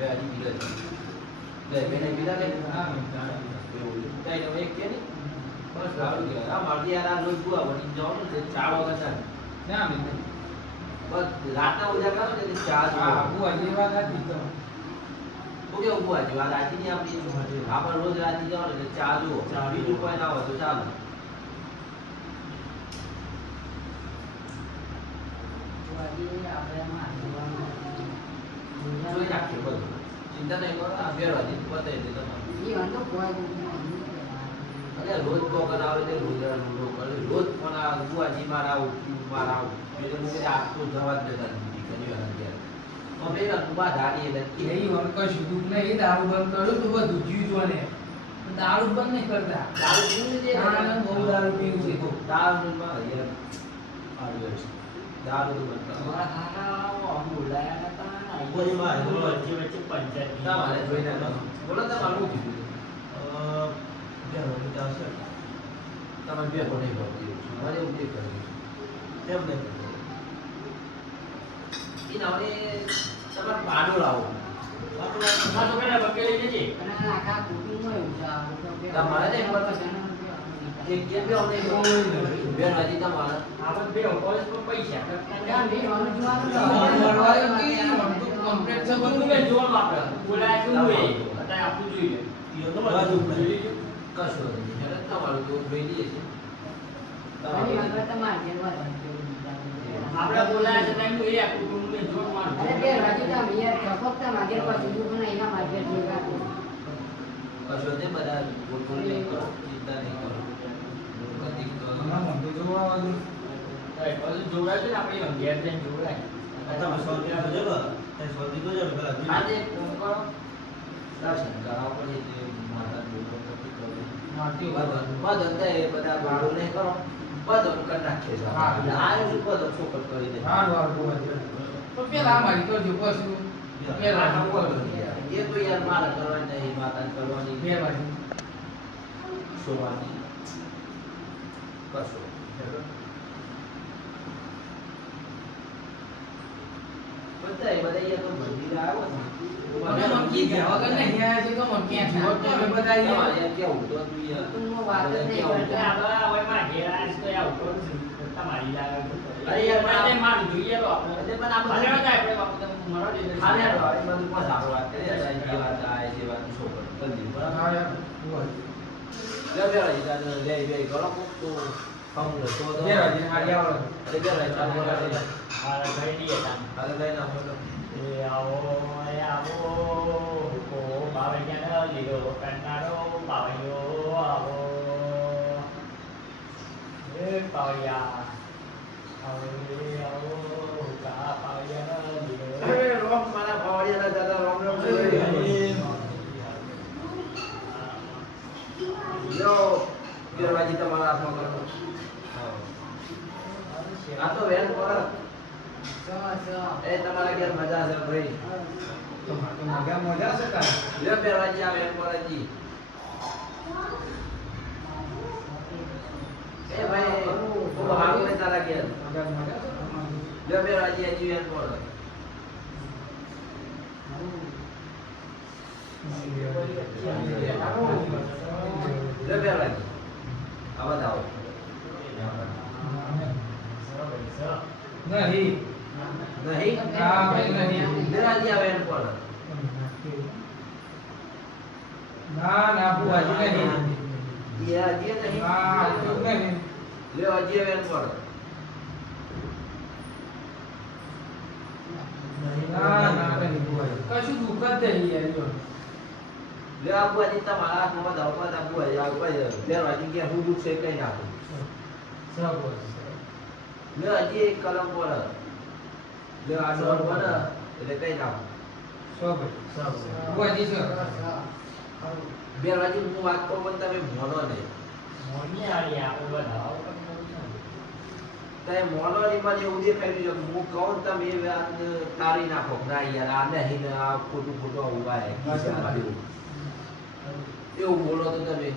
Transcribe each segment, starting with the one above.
બે આજી બીજા લે બેને બીજા લે હા એવું કઈ નો એક કે ની બસ સારું કે આ મારી યાર આ લોજ બુઆ બની જવાનું છે ચા વગર ના મિત્ર બસ રાતના ઉજાગરા ને એટલે ચા હા બુઆ જે વાત હતી તો ઓકે બુઆ જી વાત આજી ની આપણી આપણે રોજ રાતે જવાનું એટલે ચા જુઓ બીજું કોઈ ના હોય તો ચાલો જોઈ નાખીએ બધું ચિંતા નહીં કરો આ ફેરવાથી બતાવી દે તમારે અરે રોજ તો કરાવે છે રોજ રૂડો કરે રોજ પણ આ બુઆજી મારા આવું મારા આવું એટલે હું કે આ તો જવા જ દેતા નથી ઘણી વાર અત્યારે અમે બુઆ ધારી એટલે એ વન કશું દુઃખ નહીં દારૂ બંધ કર્યું તો બધું જીવજો ને દારૂ બંધ નહીં કરતા દારૂ પીવું છે હા બહુ દારૂ પીવું છે દારૂ માં યાર આવ્યો છે દારૂ તો બંધ કરો કોઈ માં વચ્ચે વચ્ચે પંચાયત તમારે જોઈને બોલો તમારું શું કીધું તમે બે કોને ભરતી મારે એવું નહીં કર્યું કેમ નહીં એ નામે તમારે પાડો લાવો પાછો પેલા બકેલી જજે તમારે ને એક કે બે અમને બે રાજી તમારે આપણે બે કોલેજ પર પૈસા કમ્પ્લીટ છે બધું બે જોવાનું આપણે બોલાય શું હોય અત્યારે આપવું જોઈએ એ તો બધું કશો નહીં હેરે તમારું તો જોઈ લઈએ છે આપણે બોલાય છે ટાઈમ તો એ આપણું ને જોવાનું કશો નહીં બધા બોલ નહીં કરો ચિંતા નહીં કરો કદી બધું જોડાય છે ને આપણે ઘેર જઈને જોડાય તમે સોલ્ટી કરજો કે તે સોલ્ટી કરજો ને પેલા આજે ફોન કરો દર્શન કરાવ પડે જે માતા બોલો નથી કરો માટી બધું તે બધા ભાડું નહીં કરો બધું કરી નાખીએ છે હા એટલે આ બધું ચોક્કસ કરી દે હારું હારું બુઆ તો પેલા અમારી કરજો પછી પેલા એ તો યાર મારા કરવાની નહીં માતા કરવાની બે બાજુ સોવાની કશો બધા અહીંયા તો મંદિર આવ્યો મને મનકી ગયા વગર નહીં આયા છે તો મનકી જોત તો અમે બધા તમારે કેવું તો તું યાર આપણે હવે માં ઘેર આવીશ તો આ ઉઠો તમારી લાગે અરે યાર આપણે માર જોઈએ તો આપણે પણ આ બધું આપણે બાપુ મરો દે ખાને આ બધું પાછા આપણે વાત કરીએ આ જે વાત આ જે વાત છોકરો કરી બરાબર હા યાર બુઆ લે બે રાજી દાદા લે બે કરો તો ફોન લે તો બે રાજી હાડિયા વાળો અરે બે રાજી ચાલુ કરે મારા ભાઈ ની હતા અરે ભાઈ ના બોલો એ આવો કો બાવૈયા લીધો કંટાળો બાવૈયો આવો એ પાવૈયા આવો કા પાવૈયા લીધો અરે રોમ મારા ભાવડિયાના દાદા રોમ રોમ યો ગેરવાજી તમારા હાથમાં કરો આ તો વેન પર એ તમારા ઘેર મજા છે ભાઈ તો મજા છે કા લ્યો ગેરવાજી આ વેન પર જી એ ભાઈ ખૂબ હારું ને તારા ઘેર મજા છે લ્યો ગેરવાજી આ જી વેન પર લ્યો ગેરવાજી આવા આવો નહીં નહીં હા ભાઈ નહીં ગેરવાજી આ વેન પર ના ના બુઆજી નહીં યા જે નહીં હા નહીં લ્યો અજી વેન પર ના ના નહીં બુઆજી કશું દુઃખ જ નહીં યાર જો લે આબુજી તમારા હાથમાં દાવવા આબુજી આબુજી ગેરવાજી કે હું દુઃખ છે કઈ નાખો સબો લે અજી એક કલમ પર લે આ ડોર પર એટલે કઈ નાખો સબો બુઆજી સર ગેરવાજી હું વાત કહું પણ તમે મોનો નહીં મોની આલી આપણે બધાઓ તે મોનો ની મને એવું દેખાઈ રહ્યું છે હું કહું ને તમે એ વાત તારી નાખો ના યાર આ નહીં ને આ ખોટું ખોટું ઉગાય એવું બોલો તો તમે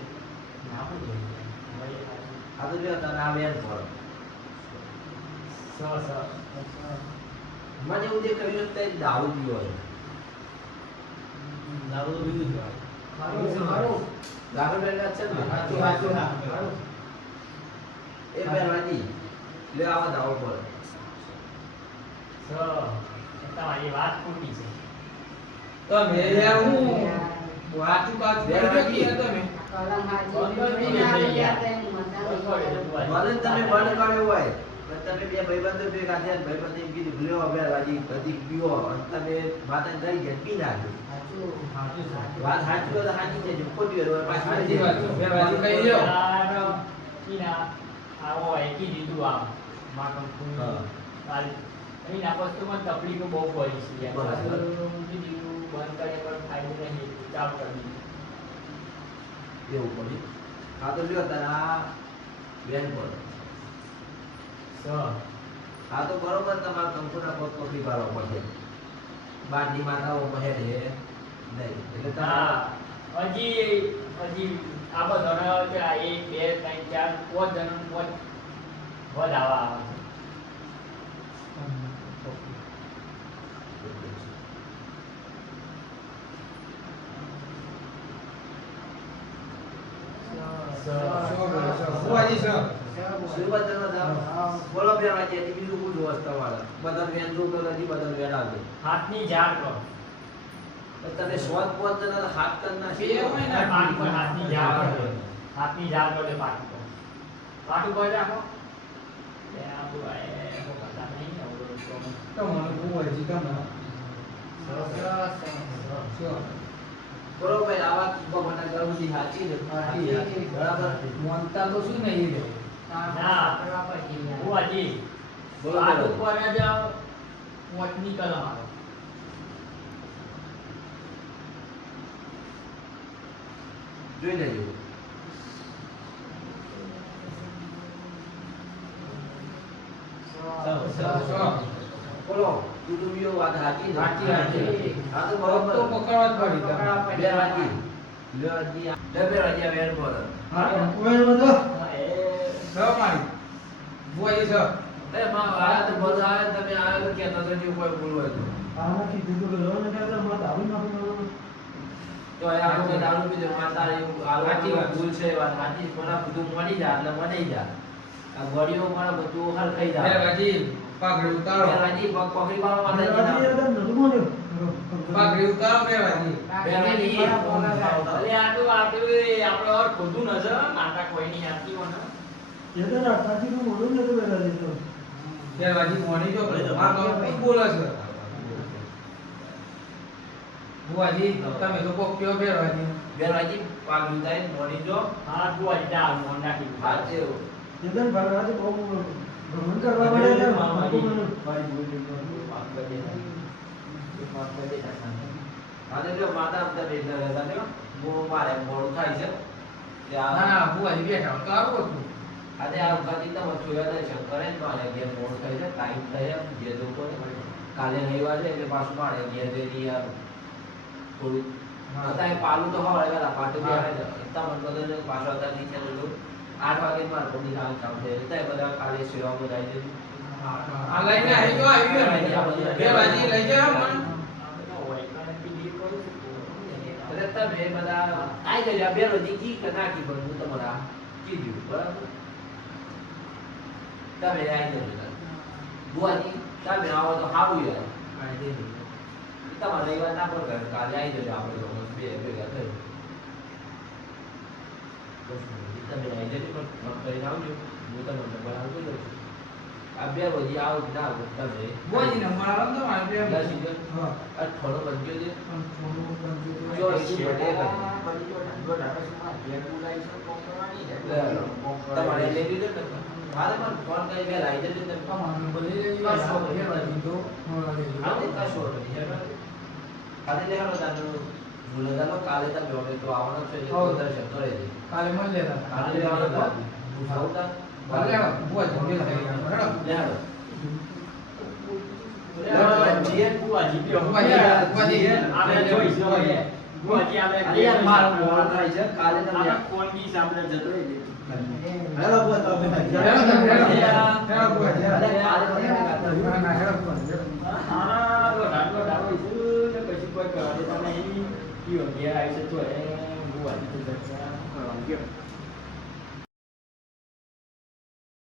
આ તો જો તને આ વેન પર મને એવું દેખાયું છે કે દારૂ પીવો છે દારૂ તો પીધું જ હોય. દાખલ બેઠા છે ને સાચું. એ પહેરવાની લે આવા દાવો પર તમારી વાત ખોટી છે. તમે યાર હું વાચું કાચ કરી ગયો તમે મને તમે બંધ કર્યો હોય પણ તમે બે ભાઈબંધો ભેગા થયા ને ભાઈબંધે એમ કીધું લ્યો હવે રાજી બધી પીવો અને તમે માતાને લઈ ગયા પી નાખ્યું વાત સાચી હોય તો સાચી છે જો ખોટી હોય તો પાછી સાચી વાત છે. બે બાજુ કહી લ્યો. આવો એકી દીધું આમ માં કંપની હા. અહીં ના વસ્તુમાં તકલીફો બહુ પડી છે યાર. બરાબર. મૂકી દીધું, બંધ કરે પણ ફાયદો નહીં, ચાલુ કરી દીધું. એવું પડ્યું હા તો લ્યો તારે આ બેન પર હા તો બરોબર તમારે કંકુના પગ પકડી પાડવા પડશે બારની માતાઓ પહેરે નહીં એટલે તમારે હા, હજી આ બધા કે આ 1 2 3 4 5 જણ વધ આવા આવે છે. બુઆજી સર શિવબદ્રનો દાવ બોલો બે વાગે બીજું પૂછો તમારે બદલ વેન નું તો નથી બદલ વેન આવજો હાથની ઝાડ પર તમે સ્વાદ પોત જણા હાથ કર નાખી બે હોય ને. પાણી પર હાથની ઝાડ પર હાથની ઝાડ પર પાટી પર પાટું પર રાખો એ આ બુઆએ પતા નહીં અવરો તો તમને બુઆજી તમને સર બરોબર આ વાત ભગવાનના ગર્ભથી સાચી છે બરાબર મોનતા તો શું નહીં રે ના બુઆજી બોલો, પાટ બોલો. ઉપર જ મોટની કલમ આવે. જોઈ લેજો બોલો કુટુંબીઓ વાત સાચી છે સાચી વાત છે. હા તો તો બરોબર પકડવા જ પડી તમને. બે વાગી બે વાગી બે વાગ્યા વેન પર હા હા, એ સર મારી બુઆજી સર એ માં આ તો બધા આવે ને તમે આવે તો કે નથી કોઈ ભૂલ હોય તો તો આ લોકો દારૂ પીધે માતા એવું આ સાચી વાત. ભૂલ છે વાત સાચી મને બધું મળી જાય એટલે મળી જાય આ ગોળીઓ મને બધું હરખાઈ બે જાય બાજી પાઘડી ઉતારો બે વાગી પગ પકડી પાડવા માટે પાઘડી ઉતારો બે બાજી અરે આ તો આપણે ઓર ખોટું નજર માતા કોઈ નહીં આપતી મને બે બાજી મોની જો આ તો શું બોલે છે બુઆજી તમે તો કોક કયો બે બાજી બે વાગી પાગી ઉતારી મોડી જો હા બુઆજી જા મોન નાખી હા છે અને જો માતા તમે એટલે રહેતા ને હું મારે મોડું થાય છે કે ના આ ના બુઆજી બેઠા તો આવું હતું આજે આ વખતે તમે જોયા નહીં છે કરે ને મારે ઘેર મોડું થાય છે ટાઈમ થાય છે ઘેર જવું પડે કાલે રવિવાર છે એટલે પાછું મારે ઘેર જઈને યાર થોડું અત્યારે પાલું તો હોય વેલા પાટું બી આવે છે એટલા મન બદલ પાછો અત્યારે નીચે જોયું 8 વાગે મારે પડી કામ કામ છે એટલે બધા કાલે સેવામાં જાય છે આ લઈને આવી તો આવી ગયો ને. બે બાજી લઈ જાઓ પણ એટલે તમે બધા આવી ગયા બે રોજી કી કે નાખી પણ હું તમારા કીધું બરાબર તમે આવી જજો બુઆજી તમે આવો તો સારું યાર તમારે રવિવાર ના પણ કરે કાલે આવી જજો આપણે લોકો બે ભેગા થઈ તમે આવી જજો પણ ફોન કરીને આવજો હું તમને નંબર આપી દઉં છું આ બે રોજી આવો કે ના આવો તમે બુઆજી નંબર આલો ને તમારે બે દસ ઈજો. હા આ થોડો બનજો છે પણ થોડું બંધ જો જો ઈસુ બટે તમારે લઈ લીધો ને મારે પણ ફોન કરી બે લાવી દેજો તમે તમારો નંબર લઈ લેજો કશો બે બાજી તો આજે કશો નહીં હેડો. કાલે લેવાનો તાનો ભૂલદાનો કાલે તમે હવે તો આવવાનો છે એટલે હઉ. દર્શન કરે છે કાલે મળી લેતા કાલે લેવાનો તો ભૂસાવતા ભલે બુઆજી બે થઈ ગયા બરાબર લેહાડો બુઆજી બુઆજી આપણે જોઈશું હવે. બુઆજી આપણે અરે મારો મોડો થાય છે કાલે તમે આપણે ફોન કી સામે જતો રહી હેલો બુઆજી અરે કાલે તમે ના ના હેલો બુઆજી હા ડાડો ડાડો ઈશું ને પછી કોઈ કરવા દે તમે પીઓ ઘેર આવી છે તો એ હું વાંચી તો જશે કરવાનું કયો